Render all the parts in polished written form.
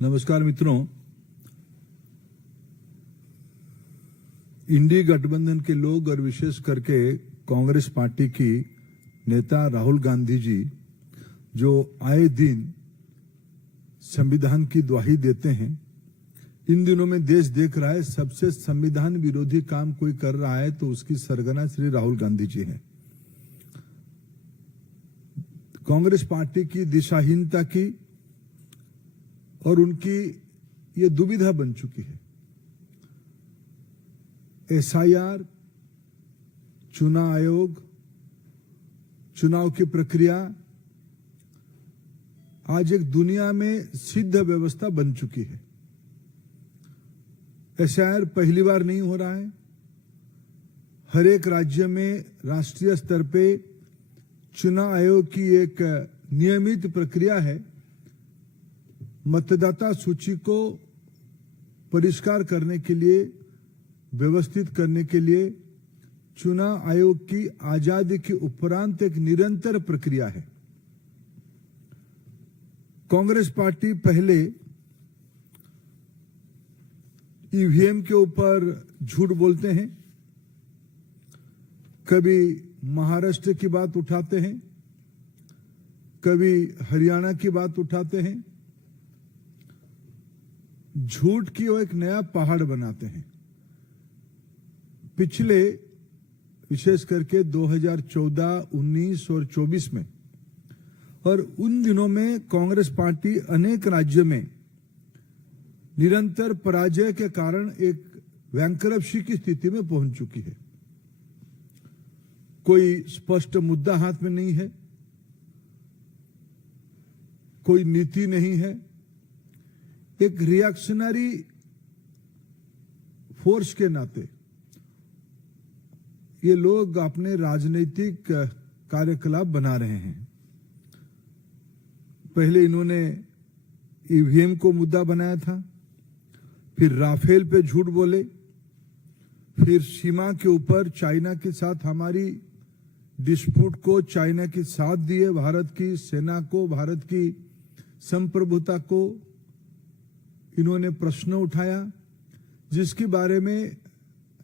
नमस्कार मित्रों, इंडी गठबंधन के लोग और विशेष करके कांग्रेस पार्टी की नेता राहुल गांधी जी जो आए दिन संविधान की दुहाई देते हैं, इन दिनों में देश देख रहा है सबसे संविधान विरोधी काम कोई कर रहा है तो उसकी सरगना श्री राहुल गांधी जी हैं। कांग्रेस पार्टी की दिशाहीनता की और उनकी ये दुविधा बन चुकी है। एसआईआर, चुनाव आयोग, चुनाव की प्रक्रिया आज एक दुनिया में सिद्ध व्यवस्था बन चुकी है। एसआईआर पहली बार नहीं हो रहा है। हर एक राज्य में राष्ट्रीय स्तर पे चुनाव आयोग की एक नियमित प्रक्रिया है। मतदाता सूची को परिष्कार करने के लिए, व्यवस्थित करने के लिए चुनाव आयोग की आजादी के उपरांत एक निरंतर प्रक्रिया है। कांग्रेस पार्टी पहले ईवीएम के ऊपर झूठ बोलते हैं, कभी महाराष्ट्र की बात उठाते हैं, कभी हरियाणा की बात उठाते हैं। झूठ की वो एक नया पहाड़ बनाते हैं। पिछले विशेष करके 2014, 19 और 24 में और उन दिनों में कांग्रेस पार्टी अनेक राज्यों में निरंतर पराजय के कारण एक बैंकरप्सी की स्थिति में पहुंच चुकी है। कोई स्पष्ट मुद्दा हाथ में नहीं है, कोई नीति नहीं है। एक रिएक्शनरी फोर्स के नाते ये लोग अपने राजनीतिक कार्यकलाप बना रहे हैं। पहले इन्होंने ईवीएम को मुद्दा बनाया था, फिर राफेल पे झूठ बोले, फिर सीमा के ऊपर चाइना के साथ हमारी डिस्प्यूट को चाइना की साथ दिए, भारत की सेना को, भारत की संप्रभुता को इन्होंने प्रश्न उठाया, जिसके बारे में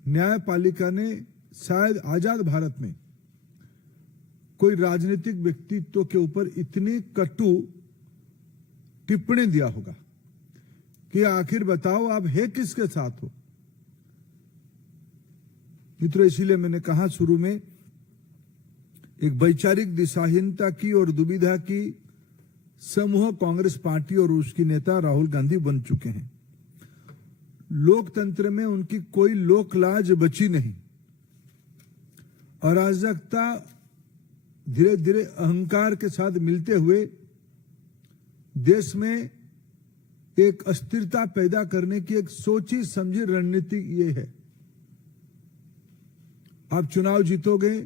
न्यायपालिका ने शायद आजाद भारत में कोई राजनीतिक व्यक्तित्व के ऊपर इतनी कटु टिप्पणी दिया होगा कि आखिर बताओ आप है किसके साथ हो। मित्रों, इसीलिए मैंने कहा शुरू में एक वैचारिक दिशाहीनता की और दुविधा की समूह कांग्रेस पार्टी और उसकी नेता राहुल गांधी बन चुके हैं। लोकतंत्र में उनकी कोई लोक लाज बची नहीं। अराजकता धीरे धीरे अहंकार के साथ मिलते हुए देश में एक अस्थिरता पैदा करने की एक सोची समझी रणनीति ये है। आप चुनाव जीतोगे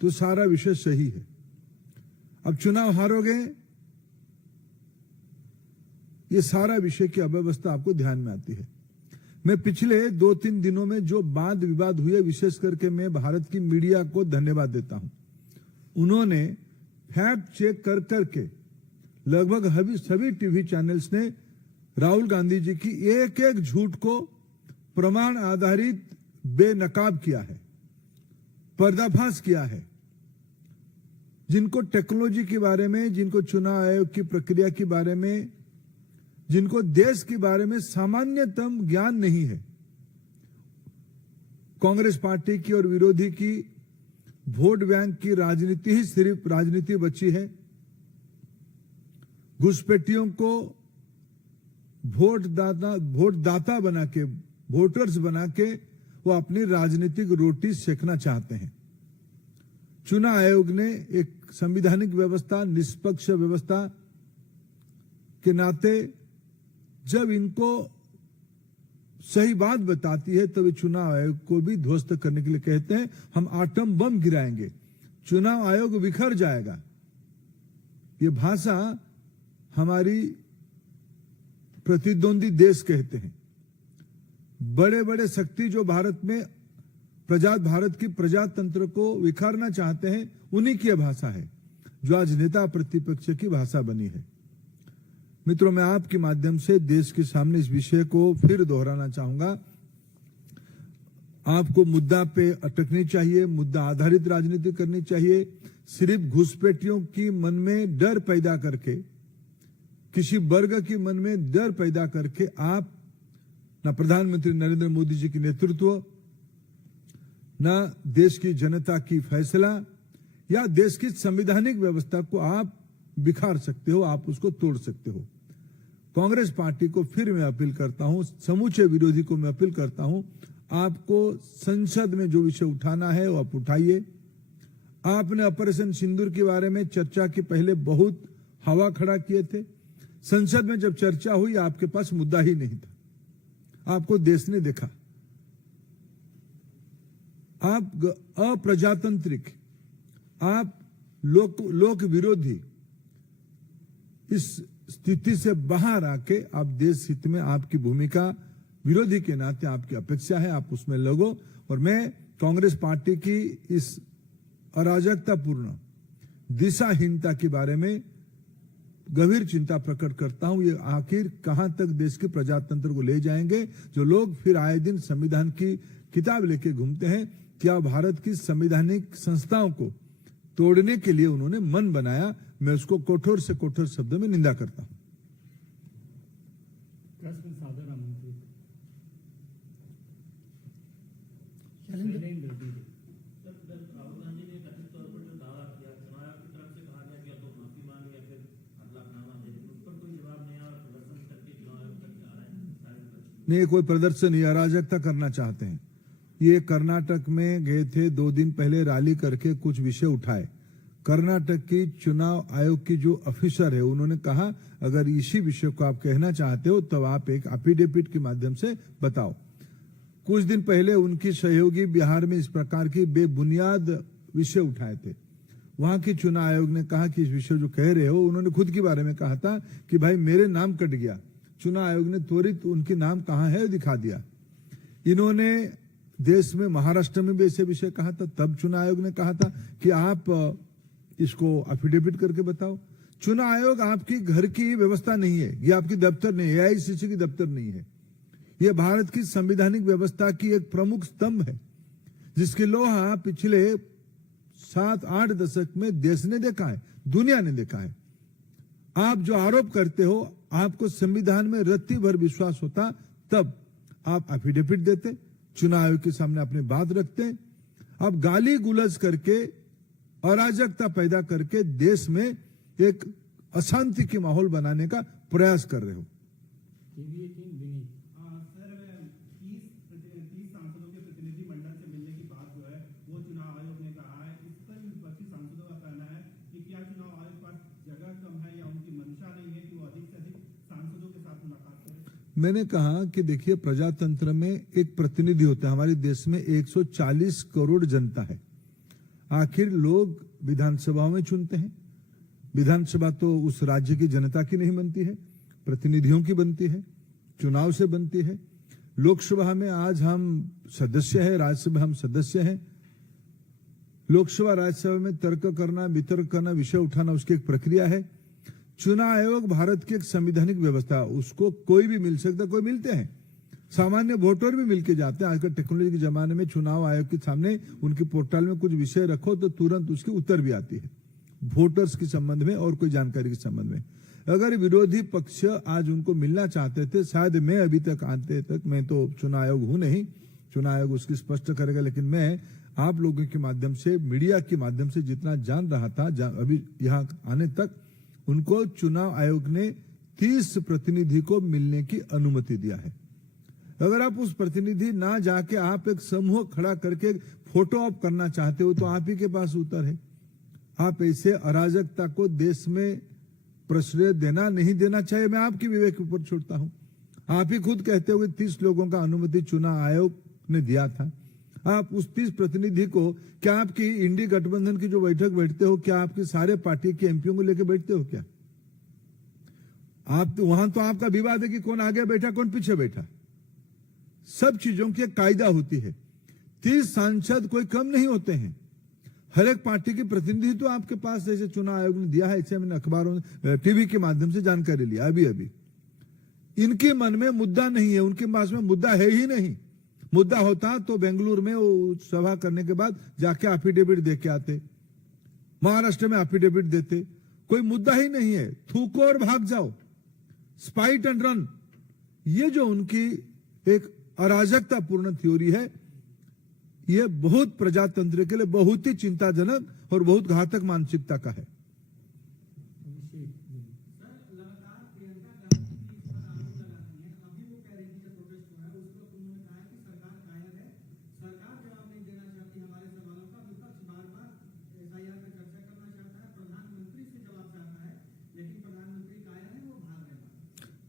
तो सारा विषय सही है, अब चुनाव हारोगे ये सारा विषय की अव्यवस्था आपको ध्यान में आती है। मैं पिछले 2-3 दिनों में जो वाद विवाद हुए, विशेष करके मैं भारत की मीडिया को धन्यवाद देता हूं। उन्होंने फैक्ट चेक कर करके लगभग सभी टीवी चैनल्स ने राहुल गांधी जी की एक एक झूठ को प्रमाण आधारित बेनकाब किया है, पर्दाफाश किया है। जिनको टेक्नोलॉजी के बारे में, जिनको चुनाव आयोग की प्रक्रिया के बारे में, जिनको देश के बारे में सामान्यतम ज्ञान नहीं है, कांग्रेस पार्टी की और विरोधी की वोट बैंक की राजनीति ही सिर्फ राजनीति बची है। घुसपैठियों को वोट दाता बना के, वोटर्स बना के वो अपनी राजनीतिक रोटी सेकना चाहते हैं। चुनाव आयोग ने एक संवैधानिक व्यवस्था, निष्पक्ष व्यवस्था के नाते जब इनको सही बात बताती है तो वे चुनाव आयोग को भी ध्वस्त करने के लिए कहते हैं हम आटम बम गिराएंगे, चुनाव आयोग बिखर जाएगा। ये भाषा हमारी प्रतिद्वंदी देश कहते हैं। बड़े बड़े शक्ति जो भारत की प्रजातंत्र को विखारना चाहते हैं, उन्हीं की भाषा है जो आज नेता प्रतिपक्ष की भाषा बनी है। मित्रों, मैं आपके माध्यम से देश के सामने इस विषय को फिर दोहराना चाहूंगा। आपको मुद्दा पे अटकनी चाहिए, मुद्दा आधारित राजनीति करनी चाहिए। सिर्फ घुसपैठियों की मन में डर पैदा करके, किसी वर्ग की मन में डर पैदा करके आप न प्रधानमंत्री नरेंद्र मोदी जी की नेतृत्व, न देश की जनता की फैसला या देश की संवैधानिक व्यवस्था को आप बिखार सकते हो, आप उसको तोड़ सकते हो। कांग्रेस पार्टी को फिर मैं अपील करता हूं, समूचे विरोधी को मैं अपील करता हूं, आपको संसद में जो विषय उठाना है वो आप उठाइए। आपने ऑपरेशन सिंदूर के बारे में चर्चा के पहले बहुत हवा खड़ा किए थे। संसद में जब चर्चा हुई आपके पास मुद्दा ही नहीं था। आपको देश ने देखा, आप अप्रजातांत्रिक, आप लोक विरोधी, इस स्थिति से बाहर आके आप देश हित में आपकी भूमिका विरोधी के नाते आपकी अपेक्षा है, आप उसमें लगो। और मैं कांग्रेस पार्टी की इस अराजकतापूर्ण दिशाहीनता के बारे में गंभीर चिंता प्रकट करता हूं। ये आखिर कहां तक देश के प्रजातंत्र को ले जाएंगे, जो लोग फिर आए दिन संविधान की किताब लेके घूमते हैं। क्या भारत की संवैधानिक संस्थाओं को तोड़ने के लिए उन्होंने मन बनाया? मैं उसको कठोर से कठोर शब्दों में निंदा करता हूं। नहीं, कोई प्रदर्शन नहीं, अराजकता करना चाहते हैं। ये कर्नाटक में गए थे, 2 दिन पहले रैली करके कुछ विषय उठाए। कर्नाटक की चुनाव आयोग की जो ऑफिसर है, उन्होंने कहा अगर इसी विषय को आप कहना चाहते हो तो आप एक एफिडेविट के माध्यम से बताओ। कुछ दिन पहले उनकी सहयोगी बिहार में इस प्रकार की बेबुनियाद विषय उठाए थे। वहां की चुनाव आयोग ने कहा कि इस विषय जो कह रहे हो, उन्होंने खुद के बारे में कहा था कि भाई मेरे नाम कट गया। चुनाव आयोग ने त्वरित उनके नाम कहां है दिखा दिया। इन्होंने देश में महाराष्ट्र में भी ऐसे विषय कहा था, तब चुनाव आयोग ने कहा था कि आप इसको एफिडेविट करके बताओ। चुनाव आयोग आपकी घर की व्यवस्था नहीं है, ये आपकी दफ्तर नहीं है, एआईसीसी की दफ्तर नहीं है। ये भारत की संवैधानिक व्यवस्था की एक प्रमुख स्तंभ है, जिसकी लोहा पिछले 7-8 दशक में देश ने देखा है, दुनिया ने देखा है। आप जो आरोप करते हो, आपको संविधान में रत्ती भर विश्वास होता तब आप एफिडेविट देते, चुनाव आयोग के सामने अपनी बात रखते। आप गाली गुलज करके, अराजकता पैदा करके देश में एक अशांति की माहौल बनाने का प्रयास कर रहे हो। सर, 30 सांसदों के प्रतिनिधि मंडल से मिलने की बात जो है वो चुनाव आयोग ने कहा है। इस पर विपक्षी सांसदों का कहना है कि क्या चुनाव आयोग के पास जगह कम है या उनकी मंशा नहीं है कि वो अधिक से अधिक सांसदों के साथ मुलाकात करें? मैंने कहा कि देखिए, प्रजातंत्र में एक प्रतिनिधि होता है। हमारे देश में 140 करोड़ जनता है। आखिर लोग विधानसभाओं में चुनते हैं। विधानसभा तो उस राज्य की जनता की नहीं बनती है, प्रतिनिधियों की बनती है, चुनाव से बनती है। लोकसभा में आज हम सदस्य हैं, राज्यसभा हम सदस्य हैं। लोकसभा राज्यसभा में तर्क करना, वितर्क करना, विषय उठाना उसकी एक प्रक्रिया है। चुनाव आयोग भारत की एक संवैधानिक व्यवस्था, उसको कोई भी मिल सकता, कोई मिलते हैं, सामान्य वोटर भी मिलके जाते हैं। आजकल टेक्नोलॉजी के जमाने में चुनाव आयोग के सामने उनके पोर्टल में कुछ विषय रखो तो तुरंत उसकी उत्तर भी आती है, वोटर्स के संबंध में और कोई जानकारी के संबंध में। अगर विरोधी पक्ष आज उनको मिलना चाहते थे, शायद मैं अभी तक आते तक, मैं तो चुनाव आयोग हूं नहीं, चुनाव आयोग उसकी स्पष्ट करेगा, लेकिन मैं आप लोगों के माध्यम से, मीडिया के माध्यम से जितना जान रहा था अभी यहाँ आने तक, उनको चुनाव आयोग ने 30 प्रतिनिधि को मिलने की अनुमति दिया है। अगर आप उस प्रतिनिधि ना जाके आप एक समूह खड़ा करके फोटो ऑप करना चाहते हो तो आप ही के पास उत्तर है। आप ऐसे अराजकता को देश में प्रश्रय देना नहीं देना चाहिए, मैं आपकी विवेक के ऊपर छोड़ता हूं। आप ही खुद कहते हो कि 30 लोगों का अनुमति चुनाव आयोग ने दिया था। आप उस 30 प्रतिनिधि को, क्या आपकी इंडी गठबंधन की जो बैठक बैठते हो, क्या आपकी सारे पार्टी के एमपीओ को लेकर बैठते हो क्या? आप तो वहां तो आपका विवाद है कि कौन आगे बैठा कौन पीछे बैठा। सब चीजों की एक कायदा होती है। 30 सांसद कोई कम नहीं होते हैं। हर एक पार्टी के प्रतिनिधि तो आपके पास जैसे चुनाव आयोग ने दिया है, ऐसे मैंने अखबारों टीवी के माध्यम से जानकारी लिया अभी अभी। इनके मन में मुद्दा नहीं है, उनके पास में मुद्दा है ही नहीं। मुद्दा होता तो बेंगलुरु में वो सभा करने के बाद जाके एफिडेविट दे के आते, महाराष्ट्र में एफिडेविट देते। कोई मुद्दा ही नहीं है, थूको और भाग जाओ, स्पाइट एंड रन। ये जो उनकी एक अराजकतापूर्ण थ्योरी है, यह बहुत प्रजातंत्र के लिए बहुत ही चिंताजनक और बहुत घातक मानसिकता का है।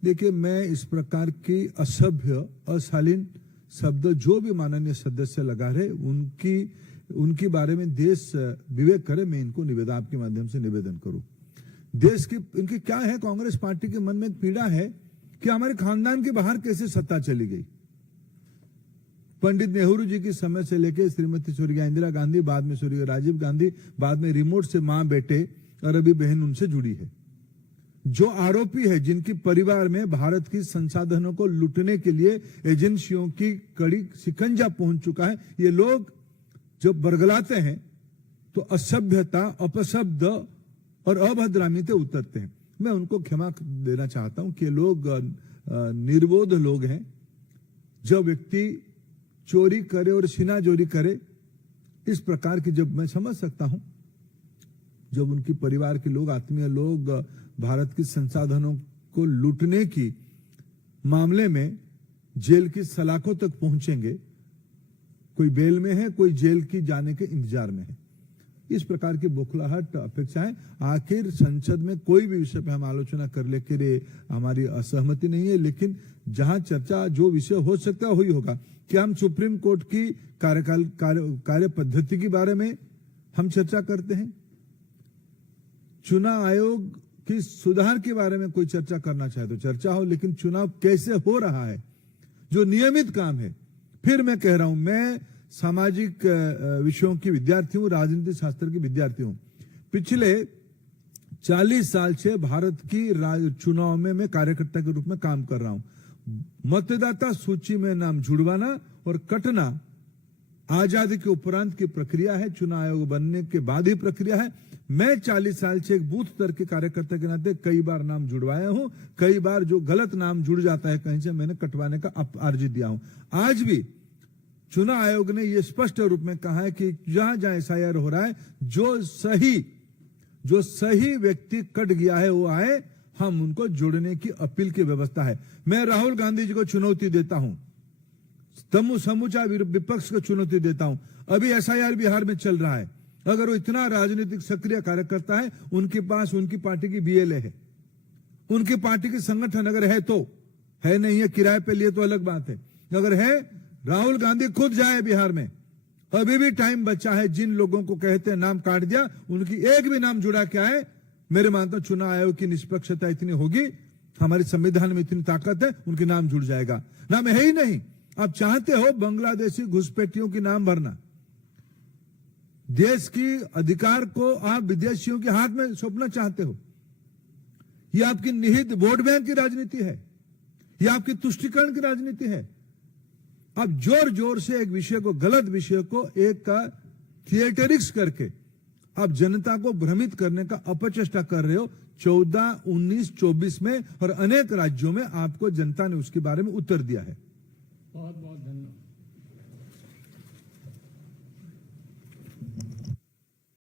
देखिए, मैं इस प्रकार की असभ्य अशालीन शब्द जो भी माननीय सदस्य लगा रहे उनकी बारे में देश विवेक करे। मैं इनको निवेदन आपके माध्यम से निवेदन करूं। देश की इनकी क्या है, कांग्रेस पार्टी के मन में एक पीड़ा है कि हमारे खानदान के बाहर कैसे सत्ता चली गई। पंडित नेहरू जी की समय से लेकर श्रीमती स्वर्गीय इंदिरा गांधी, बाद में स्वर्गीय राजीव गांधी, बाद में रिमोट से मां बेटे और अभी बहन उनसे जुड़ी है। जो आरोपी है, जिनकी परिवार में भारत की संसाधनों को लूटने के लिए एजेंसियों की कड़ी शिकंजा पहुंच चुका है, ये लोग जब बरगलाते हैं तो असभ्यता, अपशब्द और अभद्रामी से उतरते हैं। मैं उनको क्षमा देना चाहता हूं कि लोग निर्बोध लोग हैं। जब व्यक्ति चोरी करे और सीनाजोरी करे, इस प्रकार की, जब मैं समझ सकता हूं, जब उनकी परिवार के लोग, आत्मीय लोग भारत की संसाधनों को लूटने की मामले में जेल की सलाखों तक पहुंचेंगे, कोई बेल में है, कोई जेल की जाने के इंतजार में है। इस प्रकार की बौखलाहट अपेक्षाएं, आखिर संसद में कोई भी विषय पर हम आलोचना कर ले के लिए हमारी असहमति नहीं है, लेकिन जहां चर्चा जो विषय हो सकता है वही होगा। क्या हम सुप्रीम कोर्ट की कार्य पद्धति के बारे में हम चर्चा करते हैं? चुनाव आयोग की सुधार के बारे में कोई चर्चा करना चाहे तो चर्चा हो, लेकिन चुनाव कैसे हो रहा है, जो नियमित काम है। फिर मैं कह रहा हूं, मैं सामाजिक विषयों की विद्यार्थी हूं, राजनीति शास्त्र की विद्यार्थी हूं। पिछले 40 साल से भारत की चुनाव में मैं कार्यकर्ता के रूप में काम कर रहा हूं। मतदाता सूची में नाम जुड़वाना और कटना आजादी के उपरांत की प्रक्रिया है, चुनाव आयोग बनने के बाद ही प्रक्रिया है। मैं 40 साल से एक बूथ स्तर के कार्यकर्ता के नाते कई बार नाम जुड़वाया हूं, कई बार जो गलत नाम जुड़ जाता है कहीं से, मैंने कटवाने का अर्जी दिया हूं। आज भी चुनाव आयोग ने यह स्पष्ट रूप में कहा है कि जहां जहां एसआईआर हो रहा है, जो सही व्यक्ति कट गया है वो आए, हम उनको जोड़ने की अपील की व्यवस्था है। मैं राहुल गांधी जी को चुनौती देता हूं, समूचा विपक्ष को चुनौती देता हूं। अभी एसआईआर बिहार में चल रहा है, अगर वो इतना राजनीतिक सक्रिय कार्यकर्ता है, उनके पास उनकी पार्टी की बीएलए है, उनकी पार्टी की संगठन अगर है तो है, नहीं है किराए पे लिए तो अलग बात है। अगर है, राहुल गांधी खुद जाए बिहार में, अभी भी टाइम बचा है। जिन लोगों को कहते हैं नाम काट दिया, उनकी एक भी नाम जुड़ा के आए। मेरे मानता हूं चुनाव आयोग की निष्पक्षता इतनी होगी, हमारे संविधान में इतनी ताकत है, उनके नाम जुड़ जाएगा। नाम है ही नहीं। आप चाहते हो बांग्लादेशी घुसपैठियों के नाम भरना, देश की अधिकार को आप विदेशियों के हाथ में सौंपना चाहते हो। यह आपकी निहित वोट बैंक की राजनीति है, यह आपकी तुष्टीकरण की राजनीति है। आप जोर जोर से एक विषय को, गलत विषय को एक थिएटरिक्स करके आप जनता को भ्रमित करने का अपचेष्टा कर रहे हो। 14, 19, 24 में और अनेक राज्यों में आपको जनता ने उसके बारे में उत्तर दिया है। बहुत